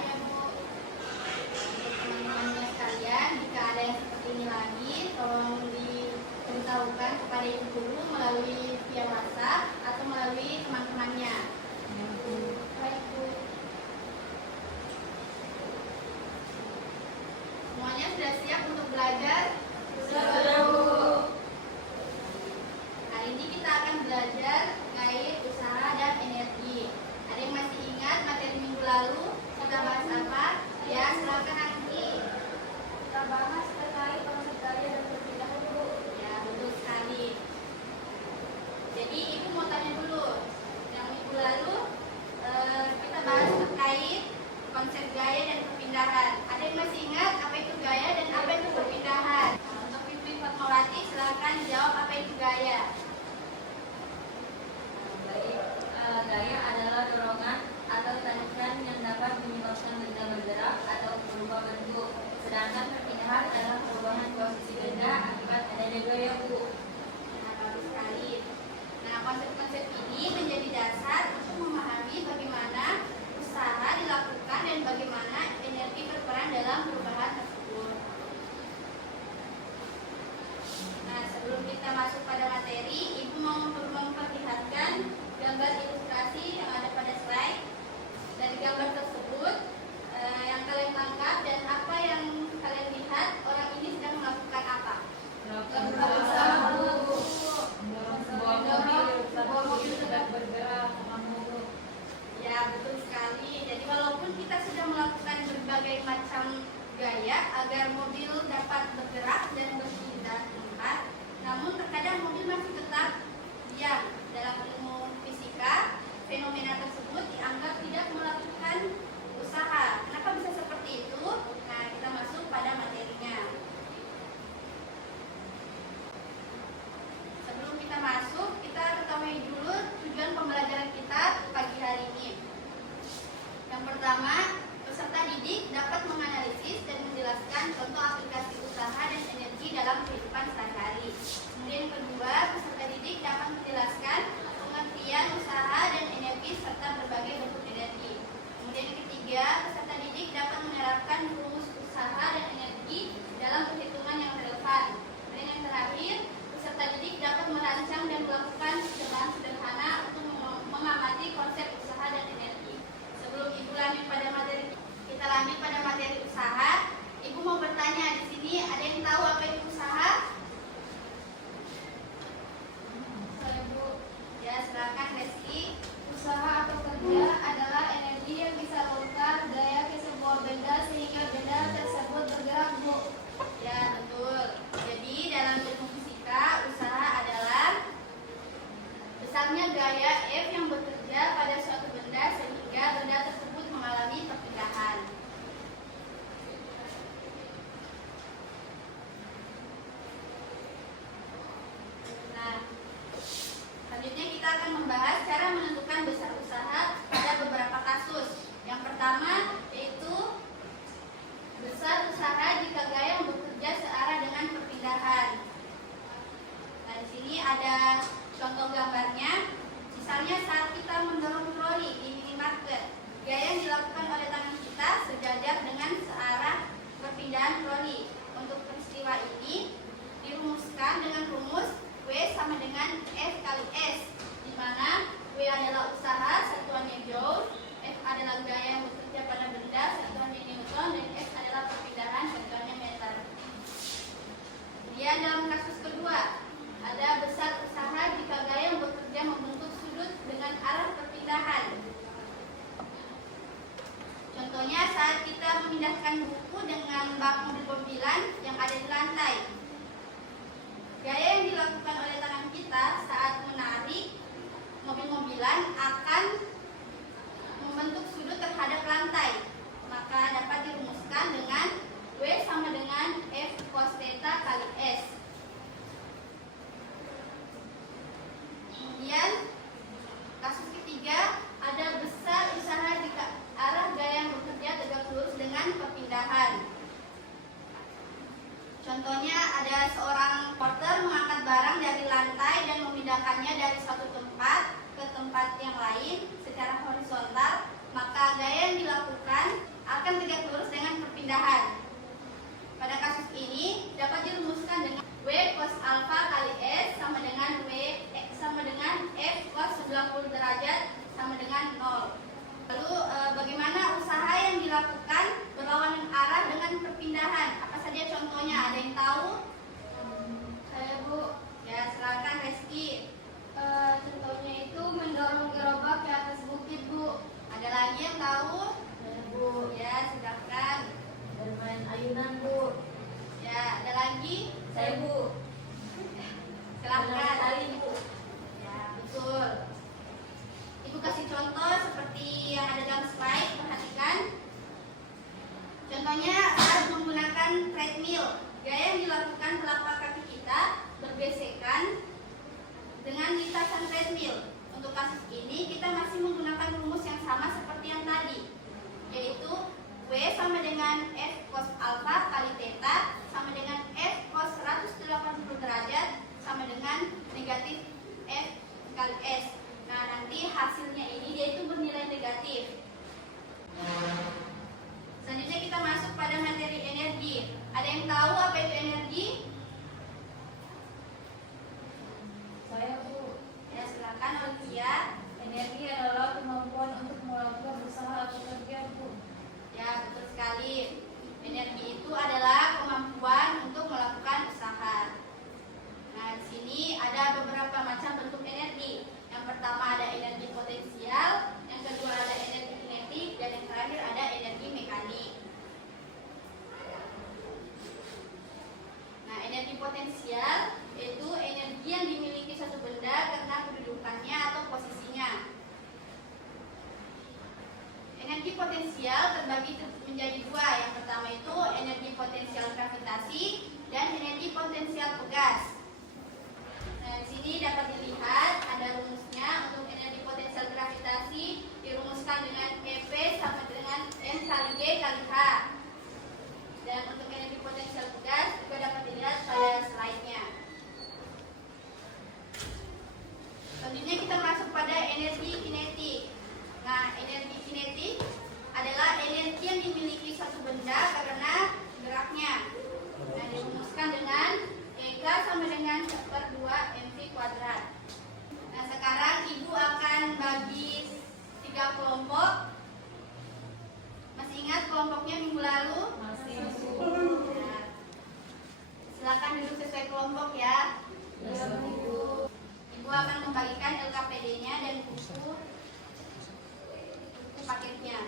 Ya Bu. Teman-temannya sekalian, jika ada yang seperti ini lagi, tolong diberitahukan kepada ibu guru melalui via WhatsApp atau melalui teman-temannya. Baik Bu. Semuanya sudah siap untuk belajar? Sudah Bu. Hari ini kita akan belajar terkait usaha dan energi. Ada yang masih ingat materi minggu lalu kita bahas apa? Ya, silakan Anggi. Kita bahas terkait konsep gaya dan perpindahan Bu. Ya, betul sekali. Jadi ibu mau tanya dulu. Yang minggu lalu kita bahas terkait konsep gaya dan perpindahan. Ada yang masih ingat apa itu gaya dan apa itu perpindahan? Untuk Ibu Fatmawati, silakan jawab apa itu gaya. Gaya adalah dorongan atau tarikan yang dapat menyebabkan benda bergerak atau berubah bentuk. Sedangkan perpindahan adalah perubahan posisi benda akibat adanya gaya Bu. Nah, bagus sekali. Nah, konsep-konsep ini menjadi dasar untuk memahami bagaimana usaha dilakukan dan bagaimana energi berperan dalam perubahan tersebut. Nah, sebelum kita masuk pada materi, Ibu mau memperlihatkan gambar ilustrasi yang ada pada slide. Dari gambar tersebut, yang kalian tangkap dan apa yang kalian lihat, orang ini sedang melakukan apa? Melakukan usaha Bu. Sebuah mobil sedang bergerak. Ya, betul sekali. Jadi walaupun kita sudah melakukan berbagai macam gaya agar mobil dapat bergerak dan berpindah tempat, namun terkadang mobil masih tetap diam. Dalam ilmu fisika, fenomena tersebut dianggap tidak melakukan usaha. Kenapa bisa seperti itu? Nah, kita masuk pada materinya. Sebelum kita masuk, kita ketahui dulu tujuan pembelajaran kita pagi hari ini. Yang pertama, peserta didik dapat menganalisis dan menjelaskan contoh aplikasi usaha dan energi dalam kehidupan sehari-hari. Kemudian yang kedua, peserta didik dapat menjelaskan pengertian usaha dan energi serta berbagai bentuk energi. Kemudian yang ketiga, peserta didik dapat menerapkan rumus usaha dan energi dalam perhitungan yang relevan. Kemudian yang terakhir, peserta didik dapat merancang dan melakukan dengan sederhana untuk mengamati konsep usaha dan energi. Sebelum Ibu lanjut pada materi, kita lanjut pada materi usaha. Ibu mau bertanya, di sini ada yang tahu apa itu usaha? Saya Bu. Ya, silakan Reski. Usaha atau kerja adalah energi yang disalurkan daya ke sebuah benda sehingga benda tersebut bergerak Bu. Ya, betul. Jadi dalam ilmu fisika, usaha adalah besarnya gaya F yang bekerja pada suatu benda sehingga benda tersebut mengalami perpindahan. Nah, selanjutnya kita akan membahas cara menentukan besar usaha pada beberapa kasus. Yang pertama yaitu besar usaha jika gaya yang bekerja searah dengan perpindahan. Nah, di sini ada contoh gambarnya. Misalnya saat kita mendorong troli di minimarket, gaya yang dilakukan oleh tangan kita sejajar dengan searah perpindahan troli. Untuk peristiwa ini dirumuskan dengan rumus W sama dengan F kali S, di mana W adalah usaha, satuannya joule, F adalah gaya yang bekerja pada benda, satuannya newton, dan S adalah perpindahan, satuannya meter. Kemudian dalam kasus kedua, ada besar usaha jika gaya yang bekerja membentuk sudut dengan arah perpindahan. Contohnya saat kita memindahkan buku dengan bak mobil-mobilan yang ada di lantai. Gaya yang dilakukan oleh tangan kita saat menarik mobil-mobilan akan membentuk sudut terhadap lantai. Maka dapat dirumuskan dengan W sama dengan F cos theta kali S. Kemudian kasus ketiga, ada besar usaha jika arah gaya yang bekerja tegak lurus dengan perpindahan. Contohnya ada seorang porter mengangkat barang dari lantai dan memindahkannya dari suatu tempat ke tempat yang lain Gaya yang dilakukan telapak kaki kita bergesekan dengan lintasan treadmill. Untuk kasus ini kita masih menggunakan rumus yang sama seperti yang tadi, yaitu W sama dengan F cos alfa kali theta sama dengan F cos 180 derajat sama dengan negatif F kali S. Nah, nanti hasilnya ini dia itu bernilai negatif. Selanjutnya kita masuk pada materi energi. Ada yang tahu apa itu energi? Saya Bu. Ya, silakan Olivia. Energi adalah kemampuan untuk melakukan usaha atau kerja Bu. Ya, betul sekali. Energi itu adalah kemampuan untuk melakukan usaha. Nah, di sini ada beberapa macam bentuk energi. Yang pertama ada energi potensial, yang kedua ada energi kinetik, dan yang terakhir ada energi mekanik. Nah, energi potensial yaitu energi yang dimiliki suatu benda karena kedudukannya atau posisinya. Energi potensial terbagi menjadi dua. Yang pertama itu energi potensial gravitasi dan energi potensial pegas. Nah, di sini dapat dilihat ada rumusnya. Untuk energi potensial gravitasi dirumuskan dengan EP sama dengan M kali G kali H. Dan untuk energi potensial pegas juga dapat dilihat pada slide-nya. Selanjutnya kita masuk pada energi kinetik. Nah, energi kinetik adalah energi yang dimiliki suatu benda karena geraknya. Nah, dirumuskan dengan EK sama dengan 1/2 mv kuadrat. Nah, sekarang Ibu akan bagi 3 kelompok. Masih ingat kelompoknya minggu lalu? Masih Bu. Nah, silakan duduk sesuai kelompok ya. Ya Bu. Ibu akan membagikan LKPD-nya dan buku paketnya.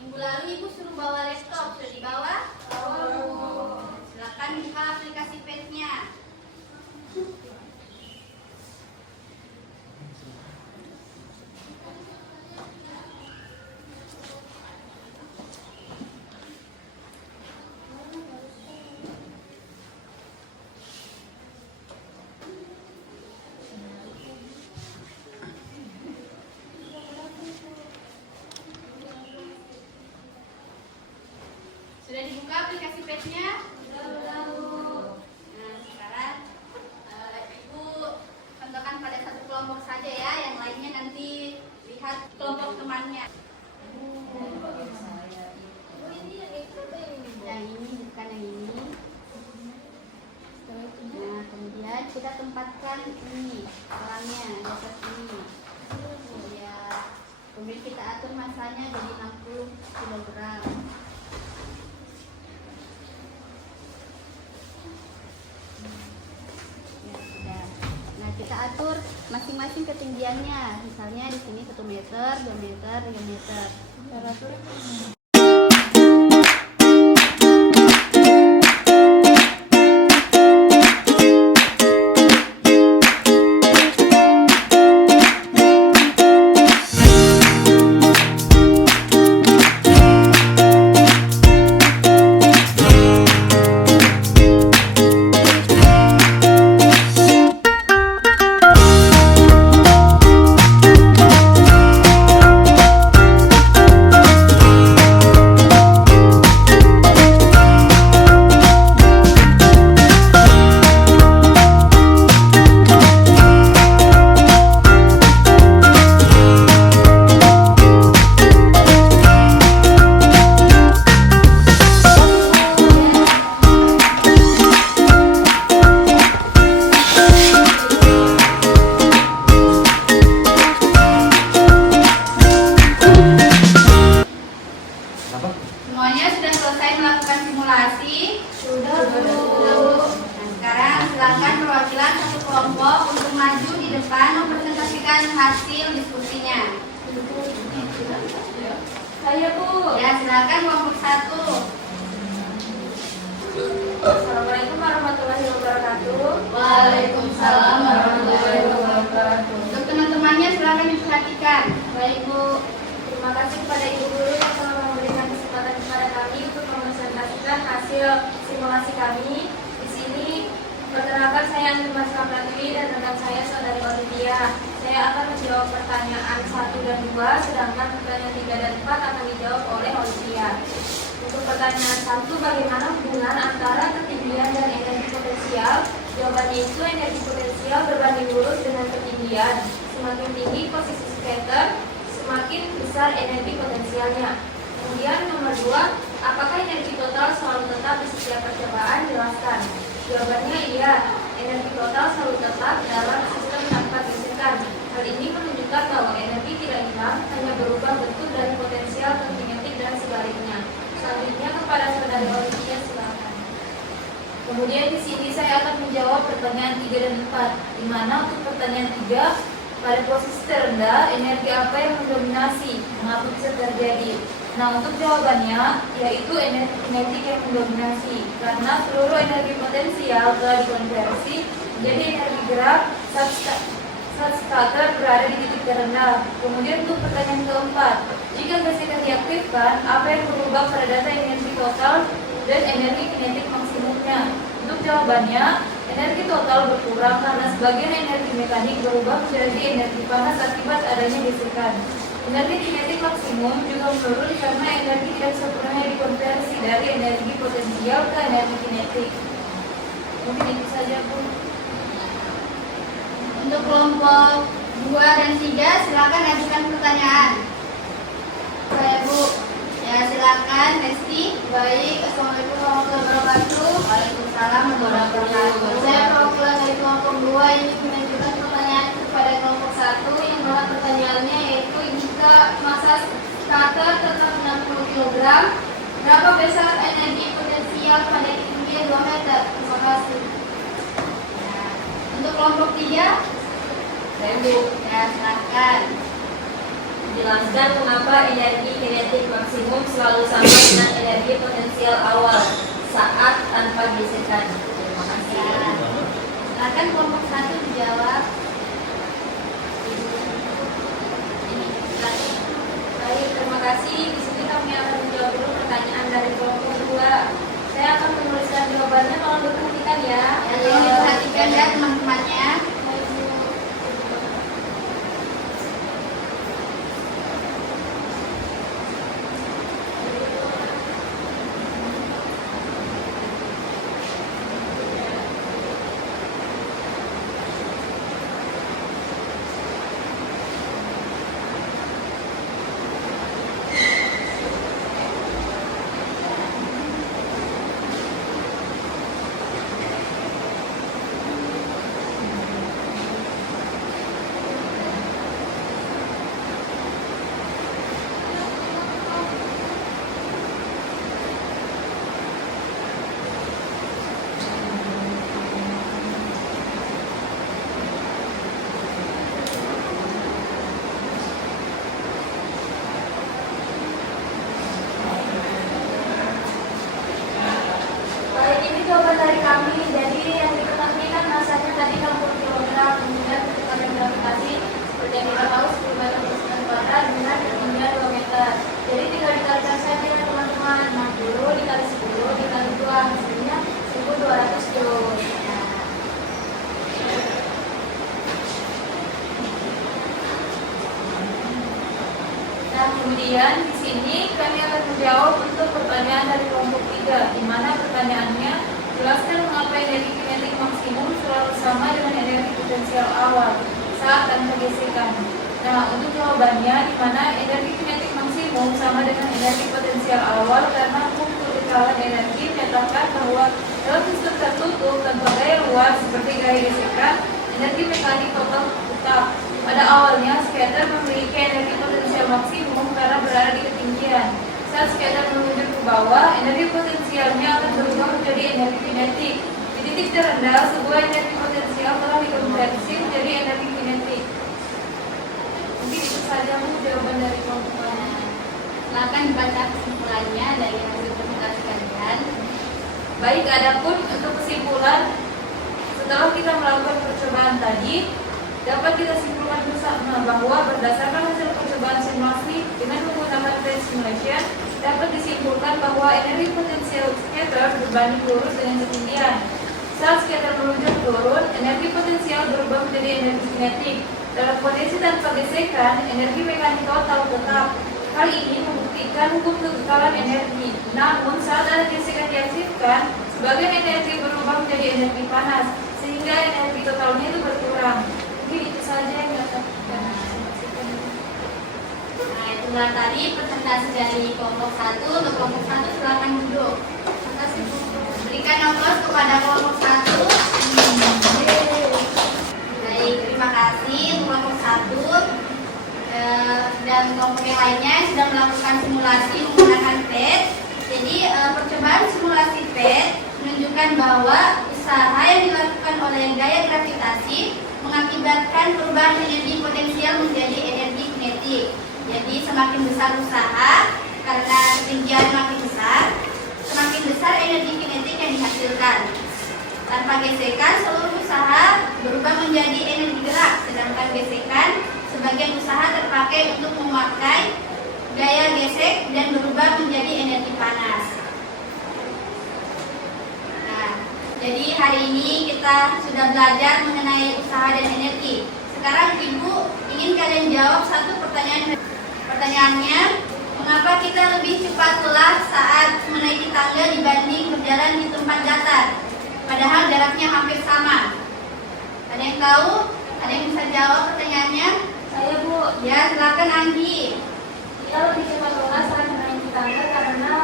Minggu lalu Ibu suruh bawa laptop, sudah dibawa? Silakan buka aplikasi Page-nya. Sudah dibuka aplikasi Page-nya? Nah, sekarang Ibu contohkan pada satu kelompok saja ya, yang lainnya nanti lihat kelompok temannya. Yang ini bukan yang ini. Nah, kemudian kita tempatkan ini orangnya di atas ini. Ya, kemudian kita atur masanya jadi 60 kg. Ya, sudah. Nah, kita atur masing-masing ketinggiannya. Misalnya di sini 1 meter, 2 meter, 3 meter. Kita atur. Saya Bu. Ya, silakan kelompok 1. Assalamualaikum warahmatullahi wabarakatuh. Waalaikumsalam warahmatullahi wabarakatuh. Untuk teman-temannya silakan diperhatikan. Baik Bu, terima kasih kepada Ibu Guru yang telah memberikan kesempatan kepada kami untuk mempresentasikan hasil simulasi kami. Di sini perkenalkan saya Andri Pratwi dan rekan saya Saudari Olivia. Saya akan menjawab pertanyaan 1 dan 2, sedangkan pertanyaan 3 dan 4 akan dijawab oleh Olivia. Untuk pertanyaan 1, bagaimana hubungan antara ketinggian dan energi potensial? Jawabannya itu energi potensial berbanding lurus dengan ketinggian. Semakin tinggi posisi skater, semakin besar energi potensialnya. Kemudian nomor 2, apakah energi total selalu tetap di setiap percobaan? Jelaskan. Jawabannya iya, energi total selalu tetap dalam sistem tanpa gesekan. Hal ini menunjukkan bahwa energi tidak hilang, hanya berubah bentuk dari potensial ke kinetik dan sebaliknya. Selanjutnya kepada Saudari Olivia, silakan. Kemudian di sini saya akan menjawab pertanyaan 3 dan 4, di mana untuk pertanyaan 3, pada posisi terendah, energi apa yang mendominasi? Mengapa bisa terjadi? Nah, untuk jawabannya, yaitu energi kinetik yang mendominasi, karena seluruh energi potensial telah dikonversi menjadi energi gerak saat skater berada di titik terendah. Kemudian untuk pertanyaan keempat, jika gesekan diaktifkan, apa yang berubah pada data energi total dan energi kinetik maksimumnya? Untuk jawabannya, energi total berkurang karena sebagian energi mekanik berubah menjadi energi panas akibat adanya gesekan. Energi kinetik maksimum juga menurun karena energi tidak sepenuhnya dikonversi dari energi potensial ke energi kinetik. Mungkin itu saja Bu. Untuk kelompok 2 dan 3 silakan ajukan pertanyaan. Saya Bu. Ya, silakan Resti. Baik, Assalamualaikum warahmatullahi wabarakatuh. Waalaikumsalam warahmatullahi wabarakatuh. Saya perwakilan dari kelompok 2 ini mengajukan pertanyaan kepada kelompok 1 yang mana pertanyaannya yaitu jika massa skater tetap 60 kg, berapa besar energi potensial pada ketinggian 2 meter? Terima kasih. Ya. Untuk kelompok 3, Saya Bu. ya silakan. Jelaskan mengapa energi kinetik maksimum selalu sama dengan energi potensial awal saat tanpa gesekan. Terima kasih. Ya. Silakan kelompok 1 dijawab. Ini silakan. Baik, terima kasih. Di sini kami akan menjawab dulu pertanyaan dari kelompok 2. Saya akan menuliskan jawabannya, tolong diperhatikan ya. Ya, tolong diperhatikan ya teman-temannya. Baik, ini jawaban dari kami. Jadi yang diketahui kan masanya tadi 60 kg, kemudian ketika gravitasi seperti yang kita tahu 10 meter per sekali kuadrat dengan ketinggian 2 meter. Jadi tinggal dikalikan saja ya teman-teman. 60 dikali 10 dikali 2, hasilnya 1200 kilo. Nah, kemudian di sini kami akan menjawab untuk pertanyaan dari kelompok 3, di mana pertanyaannya, jelaskan mengapa energi kinetik maksimum selalu sama dengan energi potensial awal saat tanpa gesekan. Nah, untuk jawabannya, di mana energi kinetik maksimum sama dengan energi potensial awal karena hukum kebesaran energi menyatakan bahwa dalam sistem tertutup tanpa gaya luar seperti gaya gesekan, energi mekanik total tetap. Pada awalnya, skater memiliki energi potensial maksimum karena berada di ketinggian. Saat skater meluncur ke bawah, energi potensialnya akan berubah menjadi energi kinetik. Di titik terendah, sebuah energi potensial telah dikonversi menjadi energi kinetik. Mungkin itu saja Bu jawaban dari kelompok kami. Silakan dibaca kesimpulannya dari hasil presentasi kalian. Baik, adapun untuk kesimpulan, setelah kita melakukan percobaan tadi, dapat kita simpulkan bersama bahwa berdasarkan hasil percobaan simulasi dengan menggunakan phase simulation, dapat disimpulkan bahwa energi potensial scatter berbanding lurus dengan ketinggian. Saat scatter meluncur turun, energi potensial berubah menjadi energi kinetik. Dalam kondisi tanpa gesekan, energi mekanik total tetap. Hal ini membuktikan hukum kekekalan energi. Namun, saat ada gesekan diaktifkan, sebagian energi berubah menjadi energi panas, sehingga energi totalnya itu berkurang. Mungkin itu saja yang dapat kita informasikan. Nah, itulah tadi presentasi dari kelompok 1. Untuk kelompok 1 silakan duduk. Terima kasih, Bu. Berikan aplaus kepada kelompok 1. Baik, terima kasih untuk kelompok 1. Dan kelompok yang lainnya sudah melakukan simulasi menggunakan PET. Jadi percobaan simulasi PET menunjukkan bahwa usaha yang dilakukan oleh gaya gravitasi mengakibatkan perubahan energi potensial menjadi energi kinetik. Jadi semakin besar usaha karena ketinggian makin besar, semakin besar energi kinetik yang dihasilkan. Tanpa gesekan, seluruh usaha berubah menjadi energi gerak, sedangkan gesekan sebagian usaha terpakai untuk memakai gaya gesek dan berubah menjadi energi panas. Nah, jadi hari ini kita sudah belajar mengenai usaha dan energi. Sekarang Ibu ingin kalian jawab satu pertanyaan. Pertanyaannya, mengapa kita lebih cepat lelah saat menaiki tangga dibanding berjalan di tempat datar? Padahal jaraknya hampir sama. Ada yang tahu? Ada yang bisa jawab pertanyaannya? Saya, Bu. Ya, silakan Anggi. Kita lebih cepat lelah saat menaiki tangga karena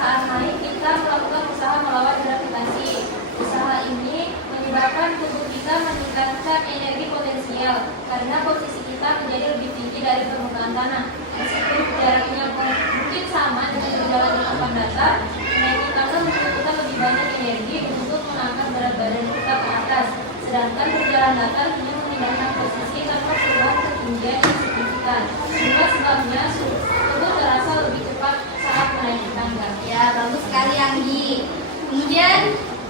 saat naik kita melakukan usaha melawan gravitasi. Usaha ini menyebabkan tubuh kita meningkatkan energi potensial karena posisi kita menjadi lebih tinggi dari permukaan tanah. Meskipun jaraknya mungkin sama dengan berjalan di tempat datar, menaiki tangga membutuhkan lebih banyak energi untuk mengangkat berat badan kita ke atas. Sedangkan berjalan datar hanya memindahkan posisi tanpa perubahan ketinggian yang signifikan. Sehingga sebabnya tubuh terasa lebih cepat saat menaiki tangga. Ya, bagus sekali Anggi. Kemudian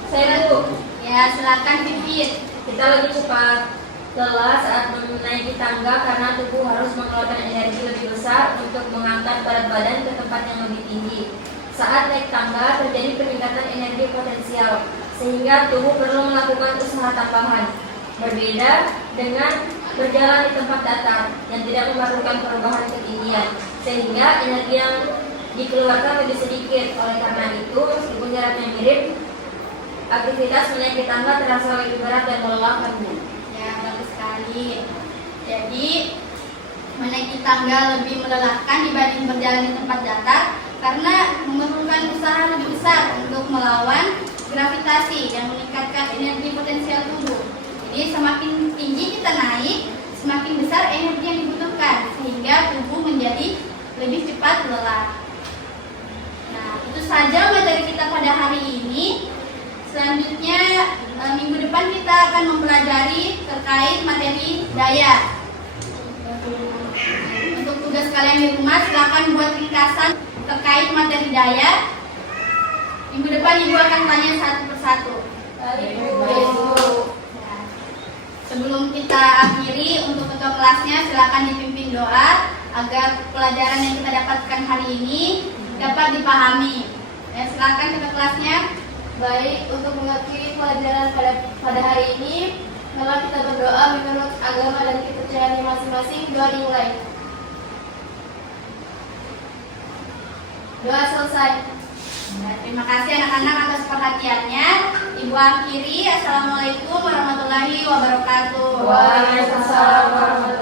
Saya, Bu. ya, silakan Pipit. Kita lebih cepat lelah saat menaiki tangga karena tubuh harus mengeluarkan energi lebih besar untuk mengangkat berat badan ke tempat yang lebih tinggi. Saat naik tangga terjadi peningkatan energi potensial, sehingga tubuh perlu melakukan usaha tambahan. Berbeda dengan berjalan di tempat datar yang tidak memerlukan perubahan ketinggian, sehingga energi yang dikeluarkan lebih sedikit. Oleh karena itu, meskipun jaraknya mirip, aktivitas menaiki tangga terasa lebih berat dan melelahkan, Bu. Ya, bagus sekali. Jadi menaiki tangga lebih melelahkan dibanding berjalan di tempat datar karena memerlukan usaha lebih besar untuk melawan gravitasi yang meningkatkan energi potensial tubuh. Jadi semakin tinggi kita naik, semakin besar energi yang dibutuhkan sehingga tubuh menjadi lebih cepat lelah. Nah, itu saja materi kita pada hari ini. Selanjutnya minggu depan kita akan mempelajari terkait materi daya. Untuk tugas kalian di rumah silakan buat ringkasan terkait materi daya. Minggu depan Ibu akan tanya satu persatu. Baik, Bu. Nah, sebelum kita akhiri, untuk ketua kelasnya silakan dipimpin doa agar pelajaran yang kita dapatkan hari ini dapat dipahami. Ya, silakan ketua kelasnya. Baik, untuk mengakhiri pelajaran pada hari ini, mari kita berdoa menurut agama dan kepercayaan masing-masing. Doa dimulai. Doa selesai. Nah, terima kasih anak-anak atas perhatiannya. Ibu akhiri. Assalamualaikum warahmatullahi wabarakatuh. Waalaikumsalam warahmatullahi